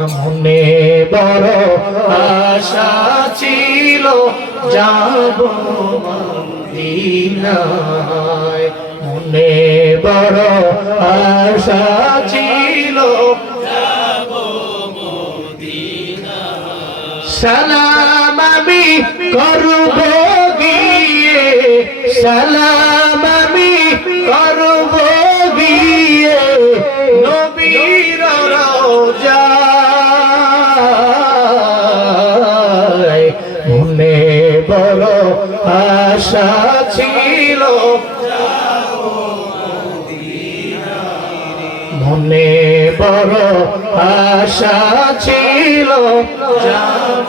মনে বড় আশা ছিল যাব মদিনায়, মনে বড় আশা ছিল যাব মদিনায়। সালাম আমি করব গিয়ে, সালাম আমি করব গিয়ে নবীর রওজায়। মনে বড় আশা ছিল যাব মদিনায়, মনে বড় আশা ছিল যাব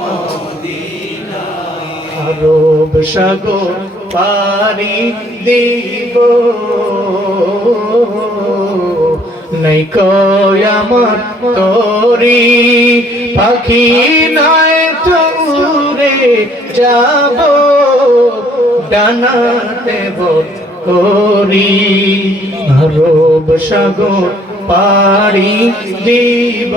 মদিনায়। আরব সাগর পাড়ি দিব, নাই কই আমার তোরি পাখি নয় তুরে যাব ডানাতে বোধ করি। আরব সাগর পাড়ি দিব,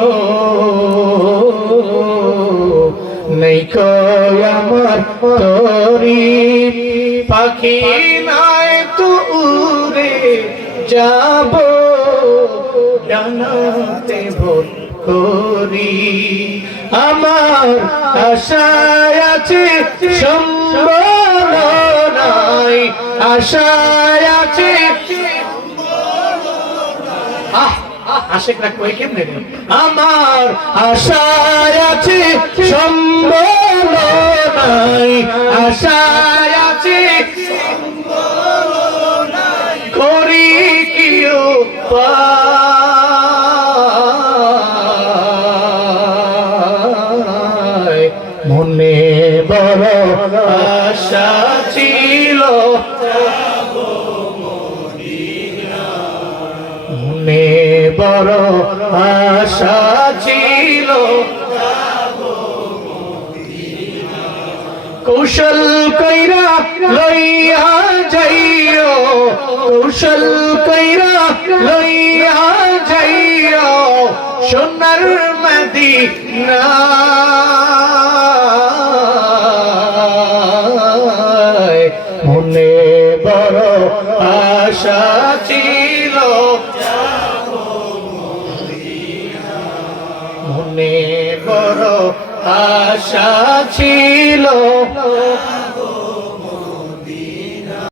নাই কই আমার তোরি পাখি নয় তুরে যাব ডানাতে ভোর করি। আমার আশায় আছে সম্বল নাই, আশায় আছে আশেকরা কই কেমনে রে। আমার আশায় আছে সম্বল নাই, আশায় আছে সম্বল নাই, করি কি উপায়। মনে বড় আশা ছিল যাব মদিনায়, মনে বড় আশা ছিল যাব মদিনায়। কৌশল কইরা লইয়া যাইও, কৌশল কইরা লইয়া যাইও সোনার মদিনায়। মনে বড় আশা ছিল যাব মদিনায়, মনে বড় আশা ছিল